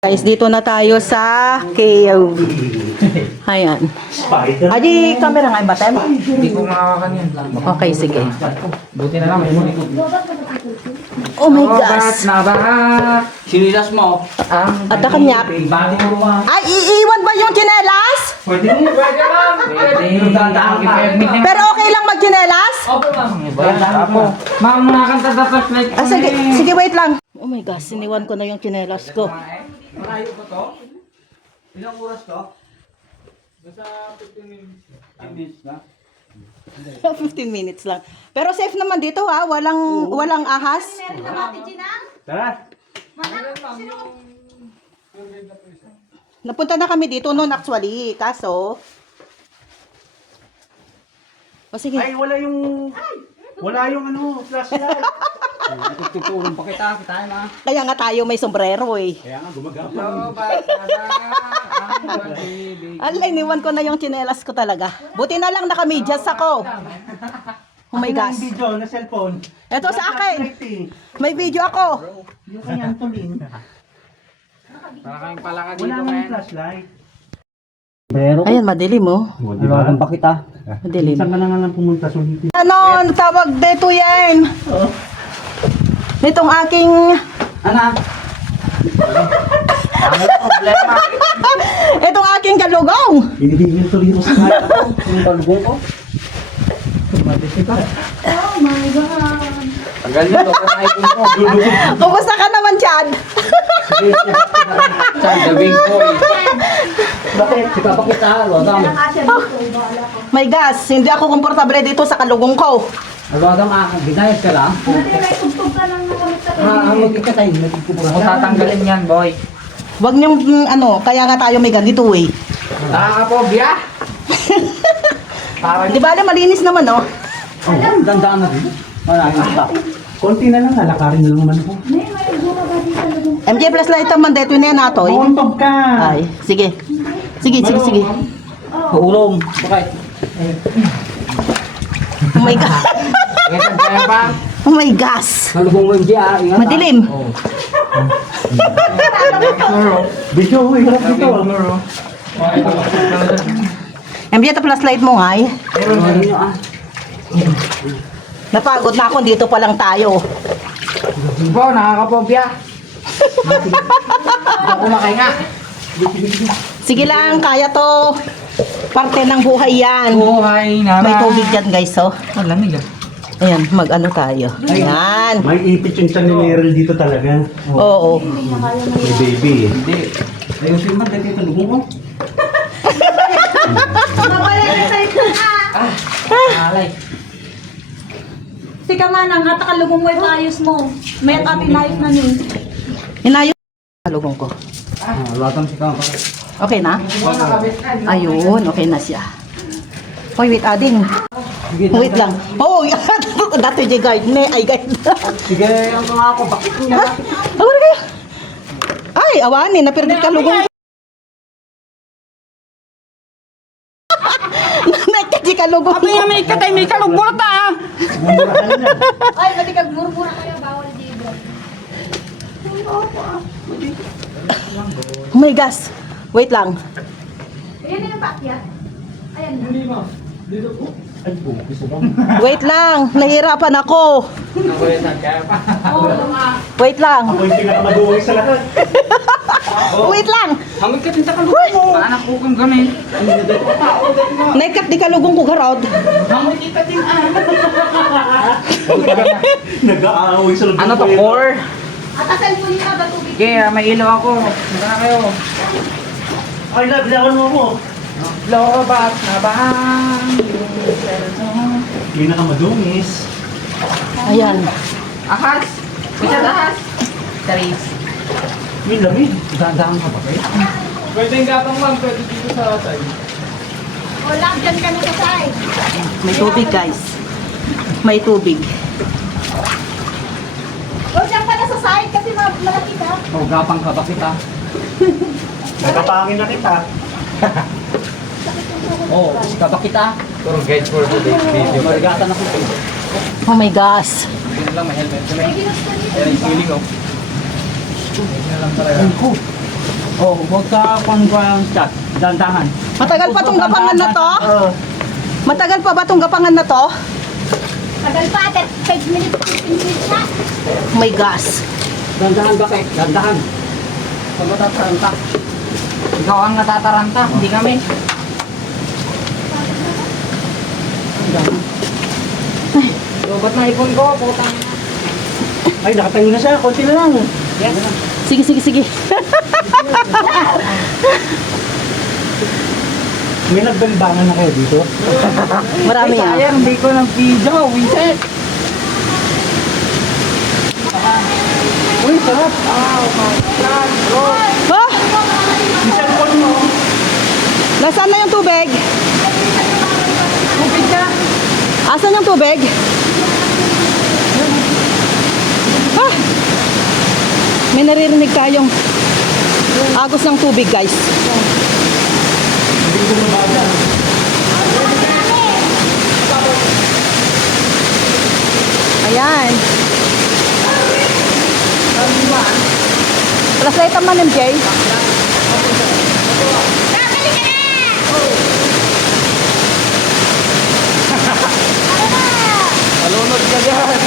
Guys, dito na tayo sa KOV. Ayan. Adi, camera nga ba tayo? Hindi ko makakan yan. Okay, sige. Buti na lang, may muli ko. Oh my gosh. Nabaha! Sinilas mo? At kanya. Bati mo ba? Ay, iiwan ba yung tsinelas? Pwede mo, pwede lang. Pwede. Pero okay lang mag-tsinelas? Opo, ma'am. Apo. Ma'am, nakakanta dapat like. Ah, sige, sige, wait lang. Oh my gosh, siniwan ko na yung tsinelas ko. Malayo ba to? Ilang oras to? Basta 15 minutes. 15 minutes na? 15 minutes lang. Pero safe naman dito ha, walang ahas. Tara! Napunta na kami dito noon actually, kaso... O sige. Ay, wala yung ano, flashlight. Tutulong pa kita na. Kaya nga tayo may sombrero eh. Kaya nga, gumagapang. Alay, iniwan ko na yung tsinelas ko talaga. Buti na lang naka-medyas ako. Oh my gosh. Yung video na cellphone. Ito sa akin. Flashlight eh. May video ako. Yung kay Antolin. Para kayong palaka Wala dito, nga yung man. flashlight. Ayan, madilim oh. Diba? pa kita. Madilim. Saan ka na nga pumunta? Sulitin. Ano, tawag dito yan. Nitong aking... Anak! Ano problema? Itong aking galugong. Binibigyan to rin sa kaya. Yung talubong ko? Tagal nyo, ito na iPhone ko. Kumusta ka naman, Chad? Saan, gawin ko eh. Bakit? Sika pa kita, Rodam. My gosh, hindi ako komportable dito sa kalugong ko. Rodam, ginayat ka lang? Magkikatay. Kung tatanggalin yan, boy. Huwag niyong, kaya nga tayo may ganito eh. Nakakapobya? Parang Di ba, malinis naman, oh. dandaan na rin. Maraming pa. Konti na lang, lalakarin na lang naman po. MJ Plus Light naman, dito na yan, atoy. Buntog ka! Ay, sige. Sige. Ulong. Bakit? Oh my God. Kaya pa? Oh my gosh. Malubong mo yung diya. Madilim. Video, hirap dito. MJ, ito plus light mo, ay. Napagod na ako, dito pa lang tayo. Po, nakakapobya. Ako makay nga. Sige lang, kaya to. Parte ng buhay yan. Buhay na. May tubig dyan, guys, oh. Ang lamig ah. Ayan, mag-ano tayo. Ayan. May ipit yung tiyan ni Meryl dito talaga. Oo. May baby eh. Hindi. Ayusin mo, dahil ito lubong ko. Alay. Tika man, ang hatakalugong mo ayos mo. May atinayos na nun. Inayo. Kalugong ko. Latang si Kang. Okay na? Ayun, okay na siya. Hoy, wait, ading. Wait lang. Oh, dati di guard ne. Ay, guard. Sige, ang nga ako. Bakit nga? Ha? Awar kayo. Ay, awanin. Napirgit ka lugong. Nagkati ka lugong. Abi nga may katay, may kalubot ah. Ay, pati kag murmura kayo, bawal dito. Oh my gosh. Wait lang. Ayan na yung pakyat. Ayan na. Wait lang. Nahirapan ako. Wait lang. Ako yung pinakamaduhay sa lahat. Wait lang. Hamig ka din sa kalubong mo. Anak ko kang gamit. Naikat di ka lugong ko garod. Hamig ka din ah. Nag-aaway sa loob. Ano to, core? Atasal mo nila ba tubig? Okay, may ilaw ako. Saka na kayo. Ay, labilawan mo ako. Lobat na bang? Pinakamadungis. Ayan. Ahas! Bisa ahas! Charis. May lamig. Dadaan ka ba kayo? Pwede yung gatong lang, pwede dito sa side. Wala, dyan ka na sa side. May tubig, guys. May tubig. O, dyan ka na sa side kasi malaki ka. Oh, gapang ka ba kita? Nakapangin na kita. Oh, ka ba kita? Puro guide for the day. Marigatan ako. Oh my gosh. Yun lang, may helmet. May ginusto nito. Ayan yung ceiling oh. Yun lang talaga. Oh, huwag ka kung chat. Dandahan. Matagal pa tong gapangan na to? Oo. Matagal pa ba tong gapangan na to? Tagal pa, 5 minutes, 15 minutes na. Oh my gosh. Dandahan ka, Kek. Dandahan. Huwag mo tataranta. Ikaw ang natataranta, hindi kami. Lobat na ipon ko, putang. Ay, nakatayo na siya. Konti na lang. Yes. Sige, sige, sige. May nagbanbangan na kayo dito? Marami ah. Sayang, hindi ko ng video, wiset. Uy, sarap. Oh my God, bro. Ha? Yung cellphone mo. Nasaan na yung tubig? Tubig ka. Asan yung tubig? Ha? May naririnig tayong agos ng tubig, guys. Ayan. Flashlight naman, MJ. Malunod ka dyan.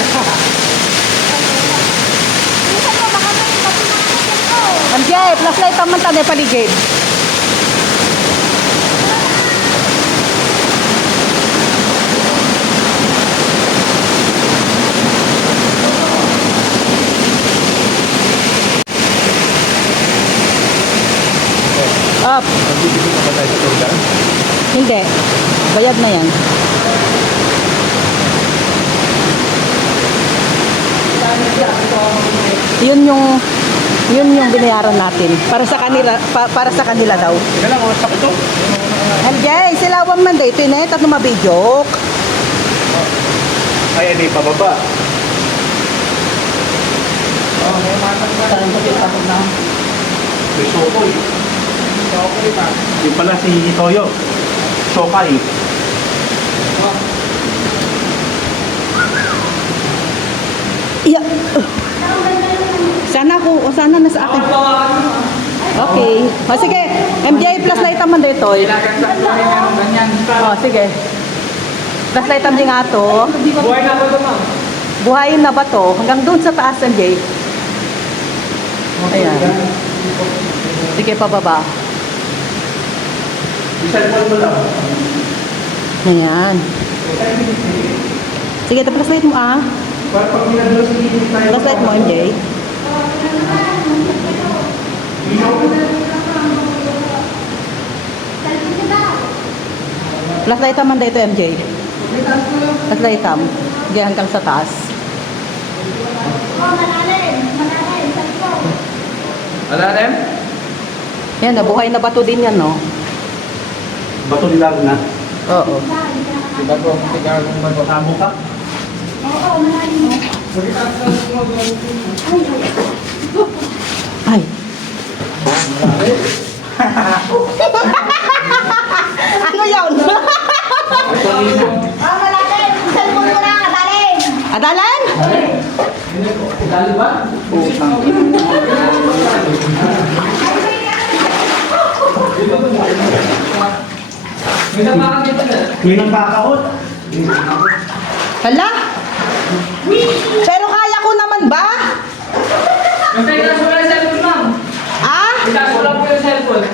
MJ, flashlight naman tayo paligid. Up. Hindi. Bayad na yan. Yun yung binayaran natin para sa kanila para sa kanila daw. Teka lang, oras ako to. MJ, silawang man dito na at mabijok. Ay, hindi, pababa. Oh, may matang na. May Shokoy. Okay pa. Yung pala si Toyo. Shokay. Iya. Sana nasa akin. Okay. O sige, MJ, flashlight naman dito. Kailangan sa kunin yung ganyan. O sige. Flashlight naman nga to. Buhay na ba ito, ma'am? Buhayin na ba to? Hanggang doon sa taas, MJ. Ayan. Sige, pababa. Yung cellphone mo lang. Ayan. Sige, flashlight mo ah. Para pag ginagawa sa gilid tayo. Flashlight mo, MJ. Flashlight naman dito, MJ. Flashlight tam. Sige, hanggang sa taas. Alarm? Yan, nabuhay na bato din yan, no? Bato nilang na. Oo. Bago, sigagong bago. Kasamo ka? Ay. Ano yun? Adalan? Dali ba? May nabakan dito na. May nagkakahot. Hala? Pero kaya ko naman ba? Yung itaas mo lang yung cellphone, ma'am. Ah? Itaas mo lang po yung cellphone.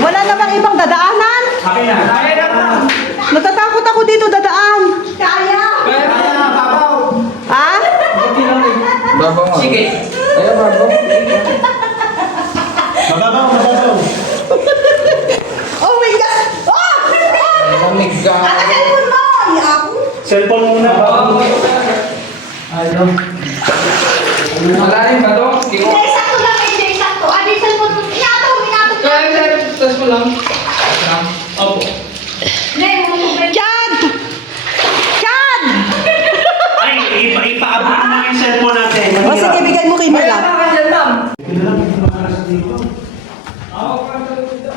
Wala na bang ibang dadaanan? Akin na. Kaya na, ma'am. Natatakot ako dito dadaan. Kaya. Kaya na, babaw. Ah? Babaw nga. Sige. Kaya babaw. Mababaw, mababaw. Oh my God! Oh! Lamig ka. Ano cellphone mo? Ako? Cellphone muna. bago. Ayun. Malalim ba to? Hindi ko. Hindi, sakto lang, hindi, sakto. Ah, di cellphone mo. Inato lang. Kaya sir, tas mo lang. Opo. Hindi, mo. Chad! Chad! Ay, ipaabot mo yung cellphone natin. O sige, bigay mo kay May Mela. nabakan dyan, ma'am. Ito na lang, ito na lang dito. Ako, kanto dito.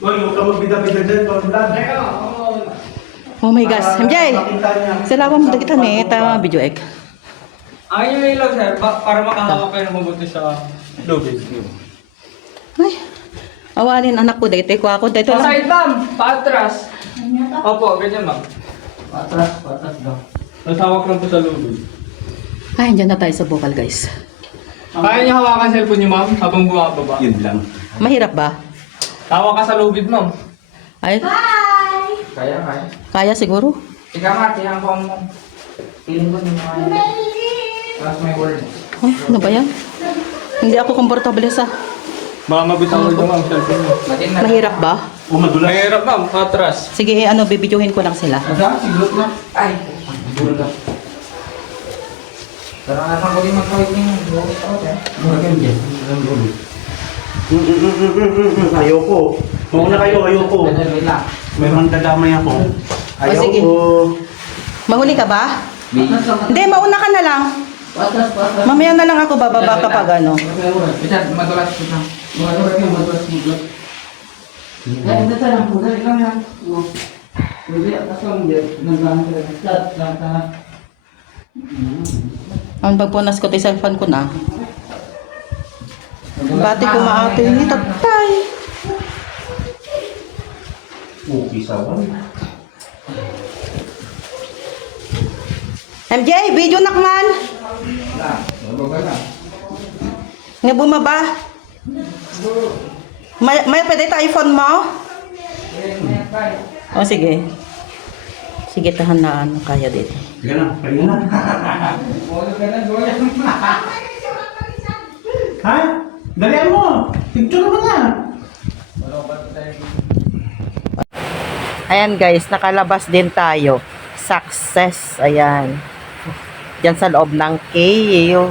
Boy, huwag ka magbida-bida dyan, Tom Vlog. Teka, ako. Oh my gosh. MJ! Makita niya. Salamat mo kita ni. Tama video ek. Ang yung ilaw, sir, para makahawak kayo ng mabuti sa Lubid. Ay, awanin anak ko dito ko ako dito Sa lang. side, ma'am. Paatras. Opo, ganyan, ma'am. Paatras daw. Tapos hawak lang po sa lubid. Ay, andyan na tayo sa bukal, guys. Kaya niya hawakan cellphone niyo, ma'am, habang bumababa. Yun lang. Mahirap ba? Hawak ka sa lubid, ma'am. Ay, Kaya. kaya siguro. Ikaw nga, tiyan ko mo. Feeling ko yung mga... Tapos may word. Ay, ano ba yan? Hindi ako komportable sa... Baka mabitaw ito, ma'am, cellphone mo. Mahirap ba? O madulas. Mahirap, ma'am. Atras. Sige, bibidyohin ko lang sila. Asa? Siglot na. Ay! Buro ka. Tara nga pang kuling magkawit niyo. Bukit ako, eh. Bukit yan. Ayoko. Mauna kayo, ayoko. Wait lang. May mandadamay ako. sige. Ayoko. Mahuli ka ba? Hindi, mauna ka na lang. Mamaya na lang ako bababa kapag ano. Richard, madulas kita. Madulas siglot. Ay, ito lang po. Dali lang yan. Hindi, atas lang dyan. Naglaan ka. Start lang ka. Ang pagpunas ko, cellphone ko na. Bati ko maato ini tatay. Okay, sawan. MJ, video nakman. Nga bumaba. May pwede tayo iPhone mo? O sige. Sige, tahan na ano kaya dito. Sige na, pahinga na. Ha? Dalian mo! Picture mo na! Ayan guys, nakalabas din tayo. Success. Ayan. Diyan sa loob ng cave.